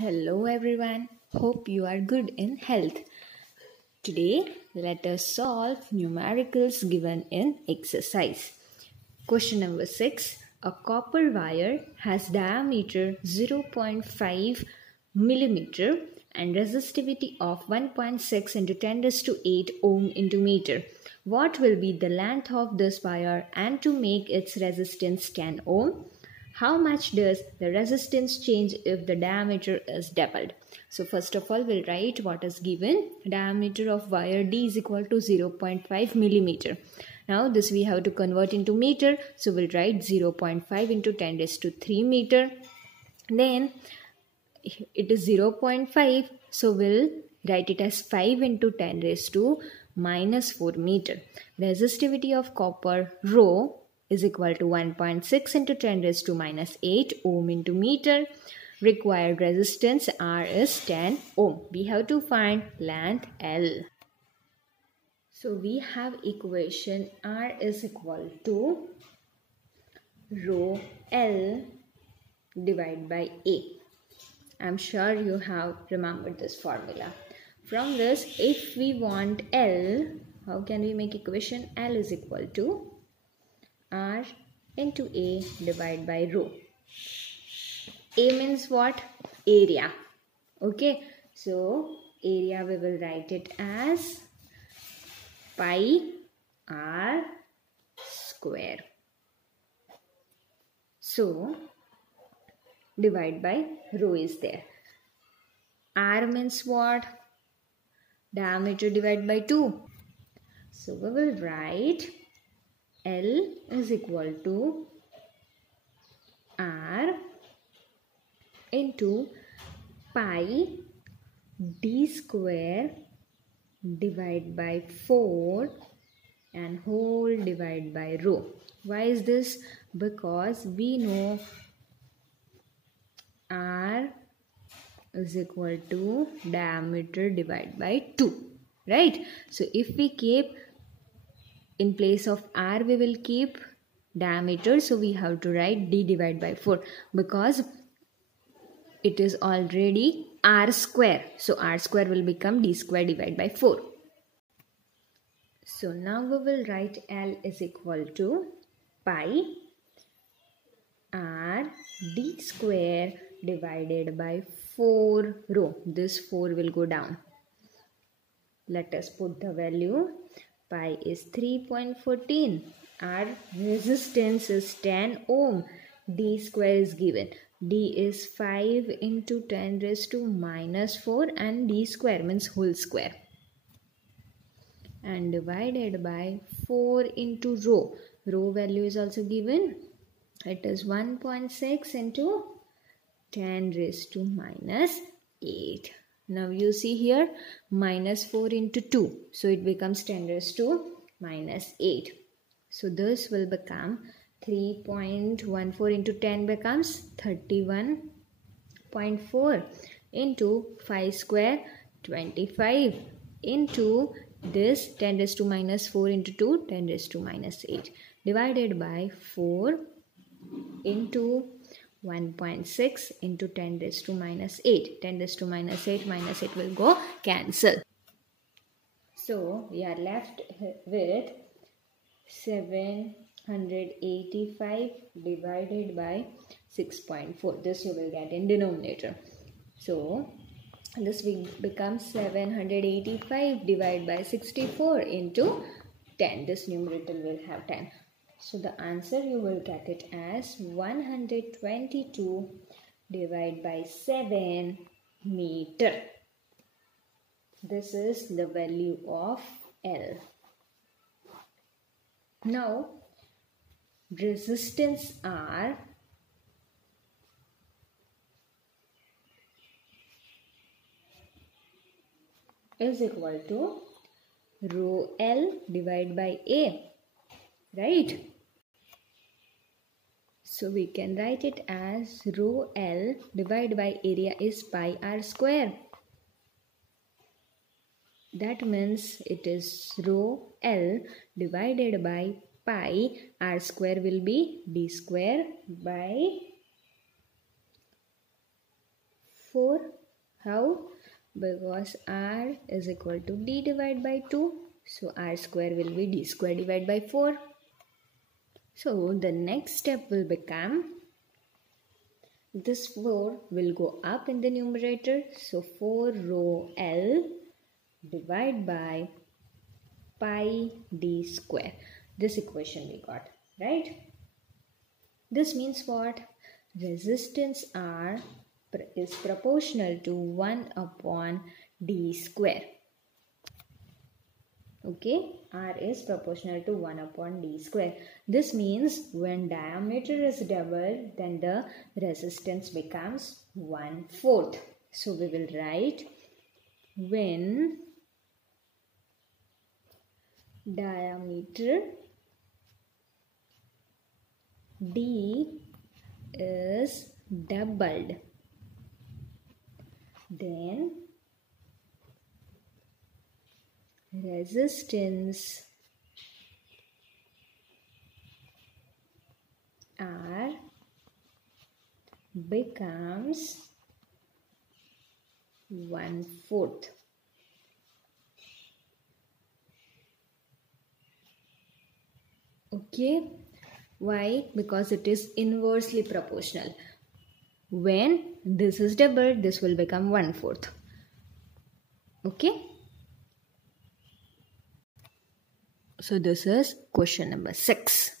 Hello everyone, hope you are good in health. Today, let us solve numericals given in exercise. Question number 6. A copper wire has diameter 0.5 millimeter and resistivity of 1.6 into 10 raised to 8 ohm into meter. What will be the length of this wire and to make its resistance 10 ohm? How much does the resistance change if the diameter is doubled? So first of all, we'll write what is given. Diameter of wire D is equal to 0.5 millimeter. Now this we have to convert into meter. So we'll write 0.5 into 10 raised to 3 meter. Then it is 0.5. So we'll write it as 5 into 10 raised to minus 4 meter. Resistivity of copper rho is equal to 1.6 into 10 raised to minus 8 ohm into meter. Required resistance R is 10 ohm. We have to find length L. So we have equation R is equal to rho L divided by A. I'm sure you have remembered this formula. From this, if we want L, how can we make equation? L is equal to R into A divided by rho. A means what? Area. Okay. So, area we will write it as pi R square. So, divide by rho is there. R means what? Diameter divided by 2. So, we will write L is equal to R into pi D square divided by 4 and whole divided by rho. Why is this? Because we know R is equal to diameter divided by 2. Right? So if we keep in place of R, we will keep diameter. So we have to write D divided by 4 because it is already R square. So R square will become D square divided by 4. So now we will write L is equal to pi R D square divided by 4 rho. This 4 will go down. Let us put the value. Pi is 3.14. Our resistance is 10 ohm. D square is given. D is 5 into 10 raised to minus 4 and D square means whole square. And divided by 4 into rho. Rho value is also given. It is 1.6 into 10 raised to minus 8. Now you see here minus 4 into 2. So it becomes 10 raised to minus 8. So this will become 3.14 into 10 becomes 31.4 into 5 square 25 into this 10 raised to minus 4 into 2 10 raised to minus 8 divided by 4 into 1.6 into 10 raised to minus 8. 10 raised to minus 8 will go cancel. So we are left with 785 divided by 6.4. This you will get in denominator. So this will become 785 divided by 64 into 10. This numerator will have 10. So the answer you will get it as 122 divided by 7 meter. This is the value of L. Now resistance R is equal to rho L divided by A. Right? So we can write it as rho L divided by area is pi R square. That means it is rho L divided by pi R square will be D square by 4. How? Because r is equal to d divided by 2. So r square will be d square divided by 4. So the next step will become, this 4 will go up in the numerator. So 4 rho L divided by pi d square. This equation we got, right? This means what? Resistance R is proportional to 1 upon d square. Okay, R is proportional to 1 upon d square. This means when diameter is doubled, then the resistance becomes 1/4. So we will write, when diameter d is doubled, then resistance R becomes 1/4. Okay, why? Because it is inversely proportional. When this is doubled, this will become 1/4. Okay. So this is question number 6.